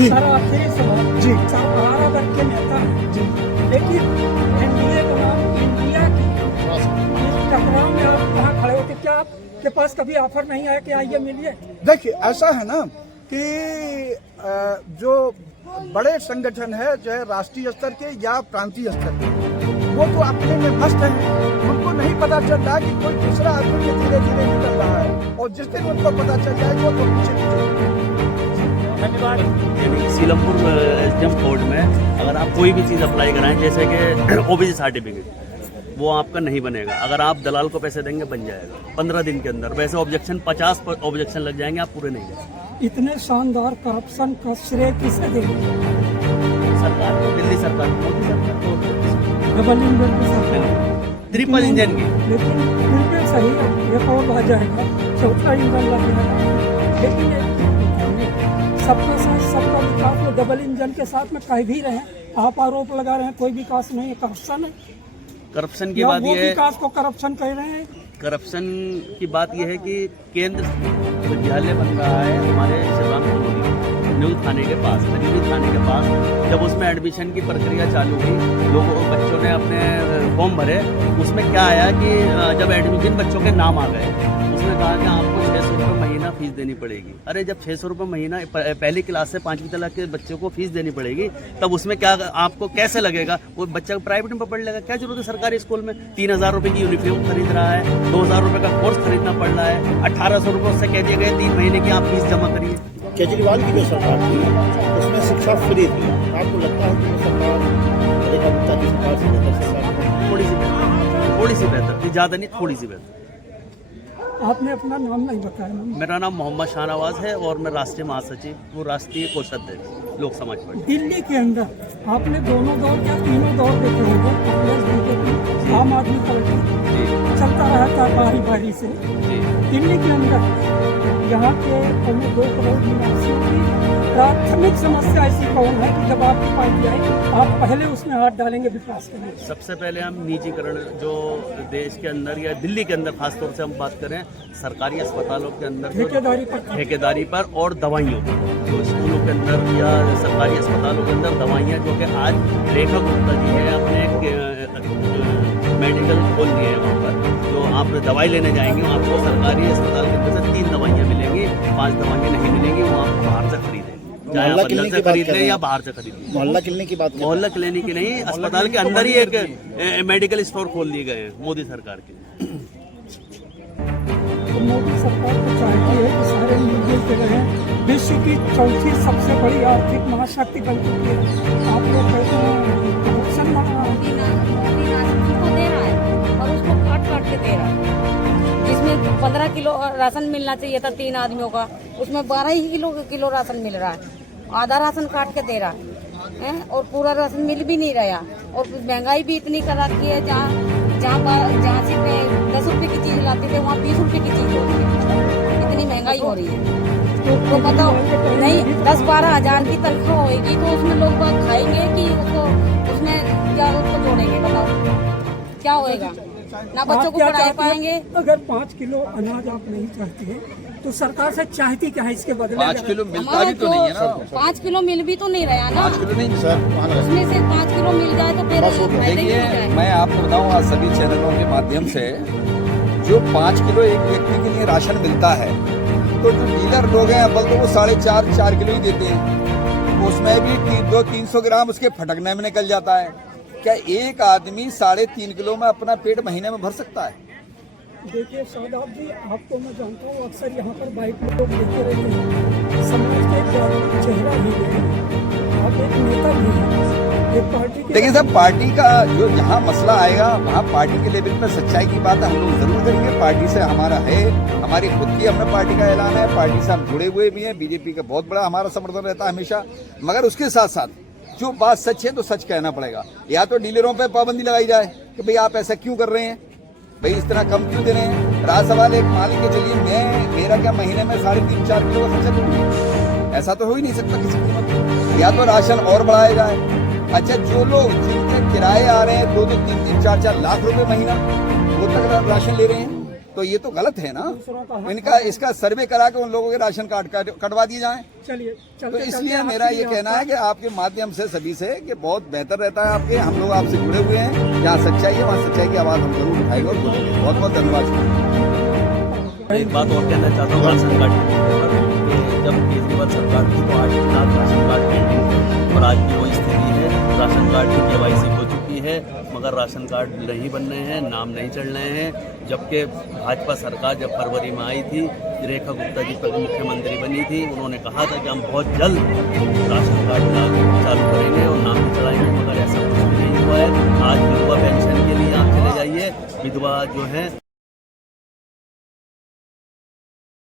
जी sir आखिरी सवाल जी हमारा वर्ग के नेता हैं जी लेकिन एनडीए बनाम इंडिया की इस टकराव में आप कहाँ खड़े होते, क्या आपके पास कभी ऑफर नहीं आया कि आइए मिलिए? देखिए ऐसा है ना कि जो बड़े संगठन है चाहे राष्ट्रीय स्तर के या प्रांतीय स्तर के, वो तो अपने में मस्त है। उनको नहीं पता चल रहा कि कोई दूसरा आदमी ये धीरे धीरे निकल रहा है, और जिस दिन उनको पता चल जाएगा वो तो पीछे धन्यवाद। यानी सीलमपुर एसडीएम कोड में अगर आप कोई भी चीज़ अप्लाई कराएं, जैसे कि ओबीसी सर्टिफिकेट, वो आपका नहीं बनेगा। अगर आप दलाल को पैसे देंगे बन जाएगा 15 दिन के अंदर। वैसे ऑब्जेक्शन 50 ऑब्जेक्शन लग जाएंगे, आप पूरे नहीं जाएंगे। इतने शानदार करप्शन का श्रेय किसे देंगे? सरकार को, दिल्ली सरकार को, मोदी सरकार को, डबल इंजन की सरकार, ट्रिपल इंजन की। लेकिन फिर भी सही है, एक और आ जाएगा, चौथा इंजन लग जाएगा। लेकिन सबके साथ सबका विकास, वो डबल इंजन के साथ में कह भी रहे हैं, आप आरोप लगा रहे हैं कोई विकास नहीं है, करप्शन है। करप्शन की या बात वो यह है, विकास को करप्शन कह रहे हैं। करप्शन की बात यह है कि केंद्र विद्यालय बन रहा है हमारे श्रीरामपुर न्यू थाने के पास, खजूरी थाने के पास। जब उसमें एडमिशन की प्रक्रिया चालू हुई, लोगों बच्चों ने अपने फॉर्म भरे, उसमें क्या आया कि जब एडमिशन बच्चों के नाम आ गए, उसमें कहा कि आपको 600 रुपये महीना फीस देनी पड़ेगी। अरे जब 600 रुपये महीना पहली क्लास से 5वीं तक के बच्चों को फीस देनी पड़ेगी, तब उसमें क्या आपको कैसे लगेगा? वो बच्चा प्राइवेट में पढ़ लेगा, क्या जरूरत है सरकारी स्कूल में? 3000 रुपये की यूनिफॉर्म खरीद रहा है, 2000 रुपये का कोर्स खरीदना पड़ रहा है, 1800 रुपये उससे कह दिए गए 3 महीने की आप फीस जमा करिए। केजरीवाल की जो सरकार थी उसमें शिक्षा फ्री थी। आपको लगता है कि सरकार रेखा गुप्ता की सरकार से बेहतर सरकार थोड़ी सी बेहतर थी, ज़्यादा नहीं, थोड़ी सी बेहतर। आपने अपना नाम नहीं बताया। मेरा नाम मोहम्मद शाहनवाज है और मैं राष्ट्रीय महासचिव, वो राष्ट्रीय कोषाध्यक्ष लोक समाज पार्टी। दिल्ली के अंदर आपने दोनों दौर या तीनों दौर देखे होंगे, कांग्रेस, बीजेपी, आम आदमी पार्टी चलता रहा था बारी बारी से। दिल्ली के अंदर यहाँ के 2 करोड़ निवासियों की प्राथमिक समस्या ऐसी कौन है कि जब आपकी पार्टी आए आप पहले उसमें हाथ डालेंगे विकास के लिए? सबसे पहले हम निजीकरण, जो देश के अंदर या दिल्ली के अंदर खासतौर से हम बात करें, सरकारी अस्पतालों के अंदर ठेकेदारी पर और दवाइयों, जो स्कूलों के अंदर या सरकारी अस्पतालों के अंदर दवाइयाँ, जो कि आज रेखा गुप्ता जी है अपने मेडिकल खोल दिए हैं वहाँ पर। जो आप दवाई लेने जाएंगे आपको सरकारी अस्पताल के अंदर से 3 दवाइयाँ मिलेंगी, 5 दवाइयाँ नहीं मिलेंगी, वो आप बाहर से खरीदेंगे, चाहे आप अंदर से खरीद लें या बाहर से खरीद लें। मोहल्ला क्लिनिक की बात मोहल्ला क्लिनिक की नहीं, अस्पताल के अंदर ही एक मेडिकल स्टोर खोल दिए गए हैं मोदी सरकार के। तो मोदी सरकार को चाहिए कि सारे मिलजुल के रहें। विश्व की चौथी सबसे बड़ी आर्थिक महाशक्ति बन चुकी है। आप लोग कहते हैं करप्शन मोदी को दे रहा है और उसको काट काट के दे रहा है। जिसमें 15 किलो राशन मिलना चाहिए था 3 आदमियों का, उसमें 12 ही किलो राशन मिल रहा है। आधा राशन काट के दे रहा है और पूरा राशन मिल भी नहीं रहा। और महंगाई भी इतनी कर रखी है, जहाँ से 10 रुपये की चीज़ लाते थे वहाँ 20 रुपये की चीज़ हो रही है। इतनी महंगाई हो रही है तो बताओ, नहीं 10-12 हज़ार की तनख्वाह होगी तो उसमें लोग बात खाएंगे कि उसको उसमें क्या उसको जोड़ेंगे? बताओ क्या होएगा? ना बच्चों को पढ़ा पाएंगे। अगर 5 किलो अनाज आप नहीं चाहते तो सरकार से चाहती क्या है इसके बदले? 5 किलो मिलता भी तो नहीं है ना। 5 किलो मिल भी तो नहीं रहा ना। 5 किलो नहीं सर, उसमें से 5 किलो मिल जाए तो फिर देखिए मैं आपको बताऊँ आज सभी चैनलों के माध्यम से, जो 5 किलो एक व्यक्ति के लिए राशन मिलता है, तो जो डीलर लोग हैं बल्कि वो 4.5 किलो ही देते हैं। उसमें भी 200-300 ग्राम उसके फटकने में निकल जाता है। क्या एक आदमी 3.5 किलो में अपना पेट महीने में भर सकता है? देखिए शादाब जी, आपको मैं जानता हूँ, अक्सर यहाँ पर बाइक में लोग देखते रहते हैं, समाज का एक चेहरा ही है, आप एक नेता भी हैं, एक पार्टी के। देखिए साहब, पार्टी का जो जहाँ मसला आएगा वहाँ पार्टी के लेवल पे सच्चाई की बात हम लोग जरूर करेंगे। पार्टी से हमारा है, हमारी खुद की हमें पार्टी का ऐलान है, पार्टी से हम जुड़े हुए भी हैं, बीजेपी का बहुत बड़ा हमारा समर्थन रहता है हमेशा। मगर उसके साथ साथ जो बात सच है तो सच कहना पड़ेगा। या तो डीलरों पे पाबंदी लगाई जाए कि भाई आप ऐसा क्यों कर रहे हैं, भाई इस तरह कम क्यों दे रहे हैं। रहा सवाल एक मालिक के, चलिए मेरा क्या महीने में 3.5-4 किलो का खर्चा दूंगी, ऐसा तो हो ही नहीं सकता किसी कीमत। या तो राशन और बढ़ाया जाए। अच्छा, जो लोग जिनके किराए आ रहे हैं 2-3-4 लाख रुपए महीना, वो तक राशन ले रहे हैं, तो ये तो गलत है ना। दूसरों का हक इनका इसका सर्वे करा के उन लोगों के राशन कार्ड कटवा दिए जाएं। चलिए तो चलते इसलिए चलते मेरा ये आखिरी कहना है कि आपके माध्यम से सभी से कि बहुत बेहतर रहता है आपके, हम लोग आपसे जुड़े हुए हैं, जहाँ सच्चाई है वहाँ सच्चाई की आवाज़ हम जरूर उठाएंगे और बोलेंगे। बहुत बहुत धन्यवाद। एक बात और कहना चाहता हूँ राशन कार्ड के ऊपर कि जब केजरीवाल सरकार थी तो 8 लाख राशन कार्ड पेंडिंग थे और आज भी वही स्थिति है। राशन कार्ड की KYC हो चुकी है मगर राशन कार्ड नहीं बन रहे हैं, नाम नहीं चढ़ रहे हैं। जबकि भाजपा सरकार जब फरवरी में आई थी, रेखा गुप्ता जी मुख्यमंत्री बनी थी, उन्होंने कहा था कि हम बहुत जल्द राशन कार्ड चालू करेंगे और नाम भी चढ़ाएंगे, मगर ऐसा कुछ भी नहीं हुआ है। आज विधवा पेंशन के लिए आप चले जाइए, विधवा जो है